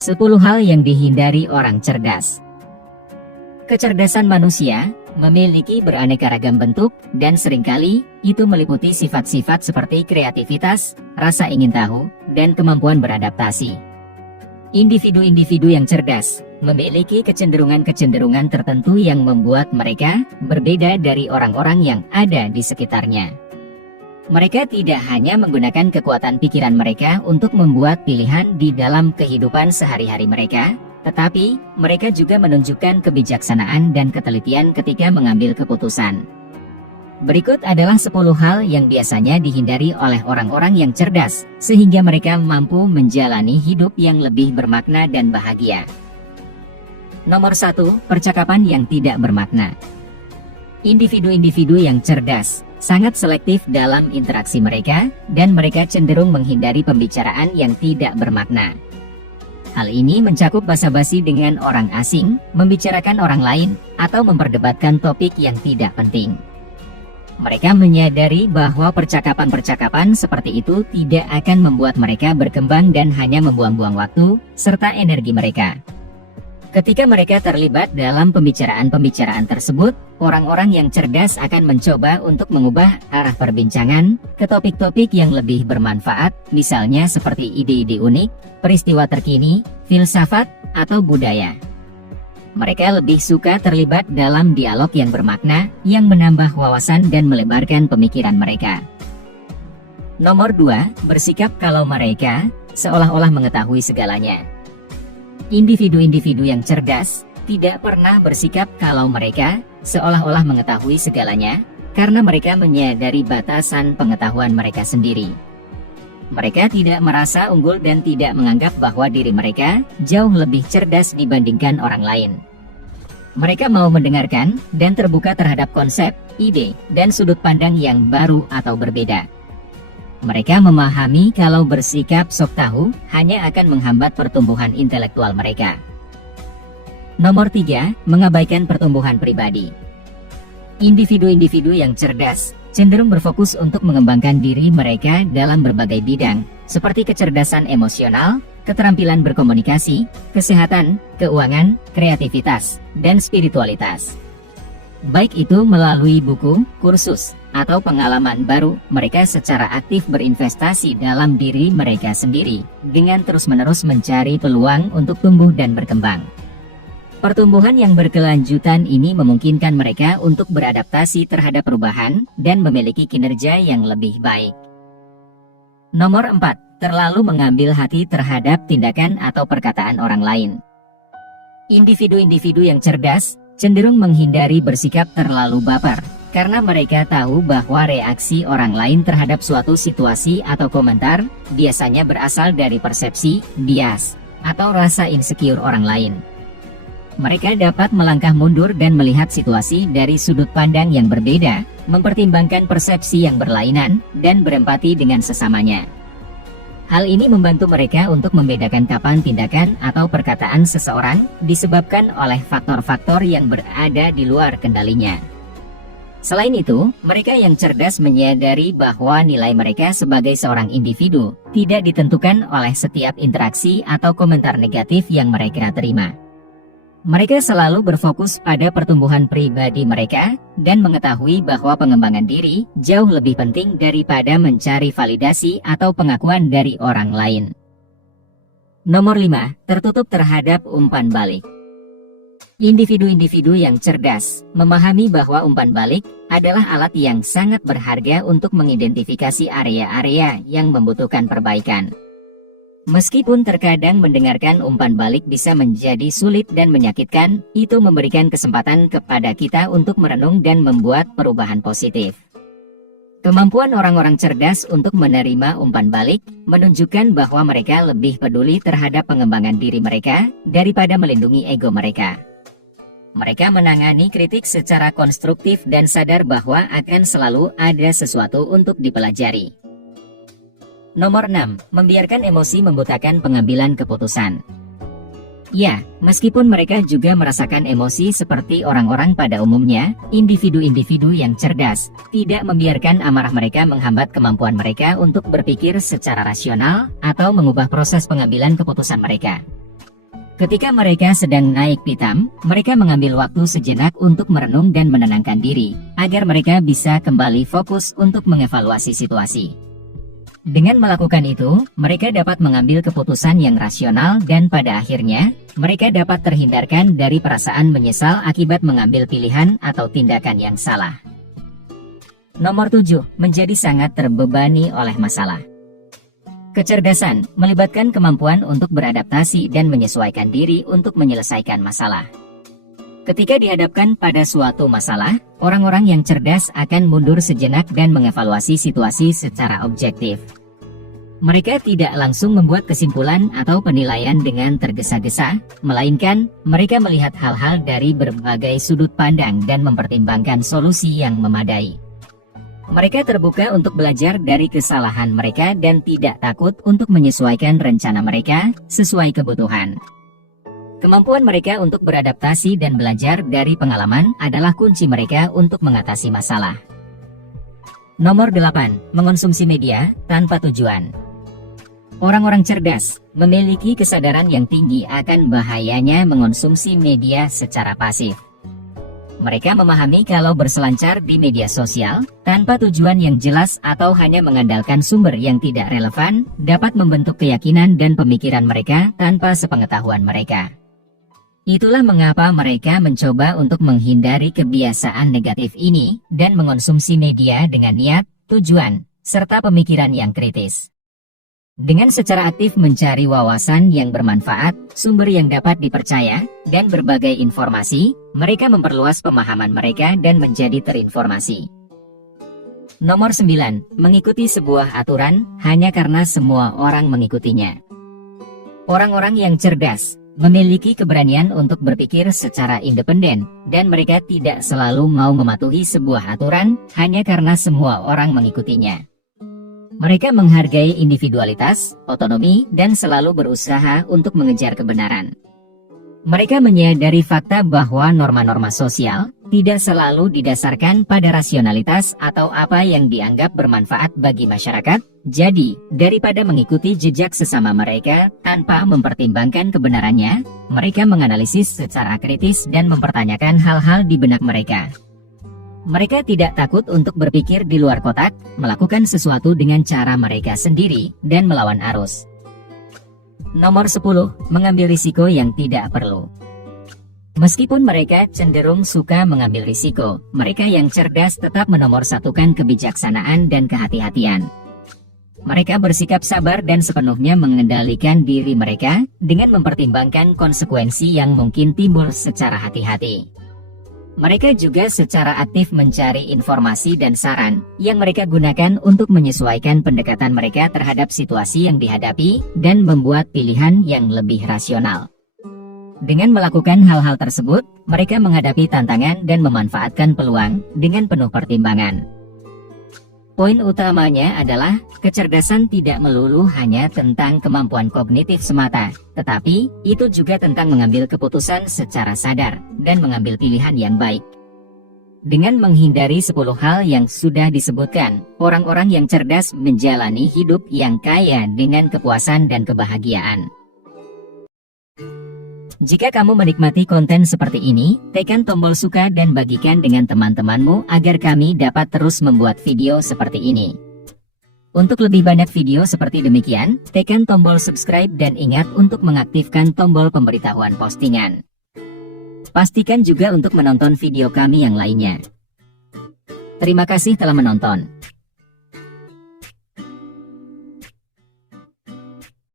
10 hal yang dihindari orang cerdas. Kecerdasan manusia memiliki beraneka ragam bentuk dan seringkali itu meliputi sifat-sifat seperti kreativitas, rasa ingin tahu, dan kemampuan beradaptasi. Individu-individu yang cerdas memiliki kecenderungan-kecenderungan tertentu yang membuat mereka berbeda dari orang-orang yang ada di sekitarnya. Mereka tidak hanya menggunakan kekuatan pikiran mereka untuk membuat pilihan di dalam kehidupan sehari-hari mereka, tetapi mereka juga menunjukkan kebijaksanaan dan ketelitian ketika mengambil keputusan. Berikut adalah 10 hal yang biasanya dihindari oleh orang-orang yang cerdas, sehingga mereka mampu menjalani hidup yang lebih bermakna dan bahagia. Nomor 1, percakapan yang tidak bermakna. Individu-individu yang cerdas sangat selektif dalam interaksi mereka, dan mereka cenderung menghindari pembicaraan yang tidak bermakna. Hal ini mencakup basa-basi dengan orang asing, membicarakan orang lain, atau memperdebatkan topik yang tidak penting. Mereka menyadari bahwa percakapan-percakapan seperti itu tidak akan membuat mereka berkembang dan hanya membuang-buang waktu, serta energi mereka. Ketika mereka terlibat dalam pembicaraan-pembicaraan tersebut, orang-orang yang cerdas akan mencoba untuk mengubah arah perbincangan ke topik-topik yang lebih bermanfaat, misalnya seperti ide-ide unik, peristiwa terkini, filsafat, atau budaya. Mereka lebih suka terlibat dalam dialog yang bermakna, yang menambah wawasan dan melebarkan pemikiran mereka. Nomor 2, bersikap kalau mereka seolah-olah mengetahui segalanya. Individu-individu yang cerdas tidak pernah bersikap kalau mereka seolah-olah mengetahui segalanya, karena mereka menyadari batasan pengetahuan mereka sendiri. Mereka tidak merasa unggul dan tidak menganggap bahwa diri mereka jauh lebih cerdas dibandingkan orang lain. Mereka mau mendengarkan dan terbuka terhadap konsep, ide, dan sudut pandang yang baru atau berbeda. Mereka memahami kalau bersikap sok tahu hanya akan menghambat pertumbuhan intelektual mereka. Nomor 3, mengabaikan pertumbuhan pribadi. Individu-individu yang cerdas cenderung berfokus untuk mengembangkan diri mereka dalam berbagai bidang, seperti kecerdasan emosional, keterampilan berkomunikasi, kesehatan, keuangan, kreativitas, dan spiritualitas. Baik itu melalui buku, kursus, atau pengalaman baru, mereka secara aktif berinvestasi dalam diri mereka sendiri, dengan terus-menerus mencari peluang untuk tumbuh dan berkembang. Pertumbuhan yang berkelanjutan ini memungkinkan mereka untuk beradaptasi terhadap perubahan, dan memiliki kinerja yang lebih baik. Nomor 4, terlalu mengambil hati terhadap tindakan atau perkataan orang lain. Individu-individu yang cerdas cenderung menghindari bersikap terlalu baper, karena mereka tahu bahwa reaksi orang lain terhadap suatu situasi atau komentar biasanya berasal dari persepsi, bias, atau rasa insecure orang lain. Mereka dapat melangkah mundur dan melihat situasi dari sudut pandang yang berbeda, mempertimbangkan persepsi yang berlainan, dan berempati dengan sesamanya. Hal ini membantu mereka untuk membedakan kapan tindakan atau perkataan seseorang disebabkan oleh faktor-faktor yang berada di luar kendalinya. Selain itu, mereka yang cerdas menyadari bahwa nilai mereka sebagai seorang individu tidak ditentukan oleh setiap interaksi atau komentar negatif yang mereka terima. Mereka selalu berfokus pada pertumbuhan pribadi mereka dan mengetahui bahwa pengembangan diri jauh lebih penting daripada mencari validasi atau pengakuan dari orang lain. Nomor 5, tertutup terhadap umpan balik. Individu-individu yang cerdas memahami bahwa umpan balik adalah alat yang sangat berharga untuk mengidentifikasi area-area yang membutuhkan perbaikan. Meskipun terkadang mendengarkan umpan balik bisa menjadi sulit dan menyakitkan, itu memberikan kesempatan kepada kita untuk merenung dan membuat perubahan positif. Kemampuan orang-orang cerdas untuk menerima umpan balik menunjukkan bahwa mereka lebih peduli terhadap pengembangan diri mereka daripada melindungi ego mereka. Mereka menangani kritik secara konstruktif dan sadar bahwa akan selalu ada sesuatu untuk dipelajari. Nomor 6, membiarkan emosi membutakan pengambilan keputusan. Ya, meskipun mereka juga merasakan emosi seperti orang-orang pada umumnya, individu-individu yang cerdas tidak membiarkan amarah mereka menghambat kemampuan mereka untuk berpikir secara rasional atau mengubah proses pengambilan keputusan mereka. Ketika mereka sedang naik pitam, mereka mengambil waktu sejenak untuk merenung dan menenangkan diri, agar mereka bisa kembali fokus untuk mengevaluasi situasi. Dengan melakukan itu, mereka dapat mengambil keputusan yang rasional dan pada akhirnya, mereka dapat terhindarkan dari perasaan menyesal akibat mengambil pilihan atau tindakan yang salah. Nomor 7, menjadi sangat terbebani oleh masalah. Kecerdasan melibatkan kemampuan untuk beradaptasi dan menyesuaikan diri untuk menyelesaikan masalah. Ketika dihadapkan pada suatu masalah, orang-orang yang cerdas akan mundur sejenak dan mengevaluasi situasi secara objektif. Mereka tidak langsung membuat kesimpulan atau penilaian dengan tergesa-gesa, melainkan mereka melihat hal-hal dari berbagai sudut pandang dan mempertimbangkan solusi yang memadai. Mereka terbuka untuk belajar dari kesalahan mereka dan tidak takut untuk menyesuaikan rencana mereka sesuai kebutuhan. Kemampuan mereka untuk beradaptasi dan belajar dari pengalaman adalah kunci mereka untuk mengatasi masalah. Nomor 8, mengonsumsi media tanpa tujuan. Orang-orang cerdas memiliki kesadaran yang tinggi akan bahayanya mengonsumsi media secara pasif. Mereka memahami kalau berselancar di media sosial, tanpa tujuan yang jelas atau hanya mengandalkan sumber yang tidak relevan, dapat membentuk keyakinan dan pemikiran mereka tanpa sepengetahuan mereka. Itulah mengapa mereka mencoba untuk menghindari kebiasaan negatif ini, dan mengonsumsi media dengan niat, tujuan, serta pemikiran yang kritis. Dengan secara aktif mencari wawasan yang bermanfaat, sumber yang dapat dipercaya, dan berbagai informasi, mereka memperluas pemahaman mereka dan menjadi terinformasi. Nomor 9, mengikuti sebuah aturan hanya karena semua orang mengikutinya. Orang-orang yang cerdas memiliki keberanian untuk berpikir secara independen, dan mereka tidak selalu mau mematuhi sebuah aturan hanya karena semua orang mengikutinya. Mereka menghargai individualitas, otonomi, dan selalu berusaha untuk mengejar kebenaran. Mereka menyadari fakta bahwa norma-norma sosial tidak selalu didasarkan pada rasionalitas atau apa yang dianggap bermanfaat bagi masyarakat. Jadi, daripada mengikuti jejak sesama mereka tanpa mempertimbangkan kebenarannya, mereka menganalisis secara kritis dan mempertanyakan hal-hal di benak mereka. Mereka tidak takut untuk berpikir di luar kotak, melakukan sesuatu dengan cara mereka sendiri, dan melawan arus. Nomor 10, mengambil risiko yang tidak perlu. Meskipun mereka cenderung suka mengambil risiko, mereka yang cerdas tetap menomorsatukan kebijaksanaan dan kehati-hatian. Mereka bersikap sabar dan sepenuhnya mengendalikan diri mereka, dengan mempertimbangkan konsekuensi yang mungkin timbul secara hati-hati. Mereka juga secara aktif mencari informasi dan saran yang mereka gunakan untuk menyesuaikan pendekatan mereka terhadap situasi yang dihadapi dan membuat pilihan yang lebih rasional. Dengan melakukan hal-hal tersebut, mereka menghadapi tantangan dan memanfaatkan peluang dengan penuh pertimbangan. Poin utamanya adalah, kecerdasan tidak melulu hanya tentang kemampuan kognitif semata, tetapi itu juga tentang mengambil keputusan secara sadar, dan mengambil pilihan yang baik. Dengan menghindari 10 hal yang sudah disebutkan, orang-orang yang cerdas menjalani hidup yang kaya dengan kepuasan dan kebahagiaan. Jika kamu menikmati konten seperti ini, tekan tombol suka dan bagikan dengan teman-temanmu agar kami dapat terus membuat video seperti ini. Untuk lebih banyak video seperti demikian, tekan tombol subscribe dan ingat untuk mengaktifkan tombol pemberitahuan postingan. Pastikan juga untuk menonton video kami yang lainnya. Terima kasih telah menonton.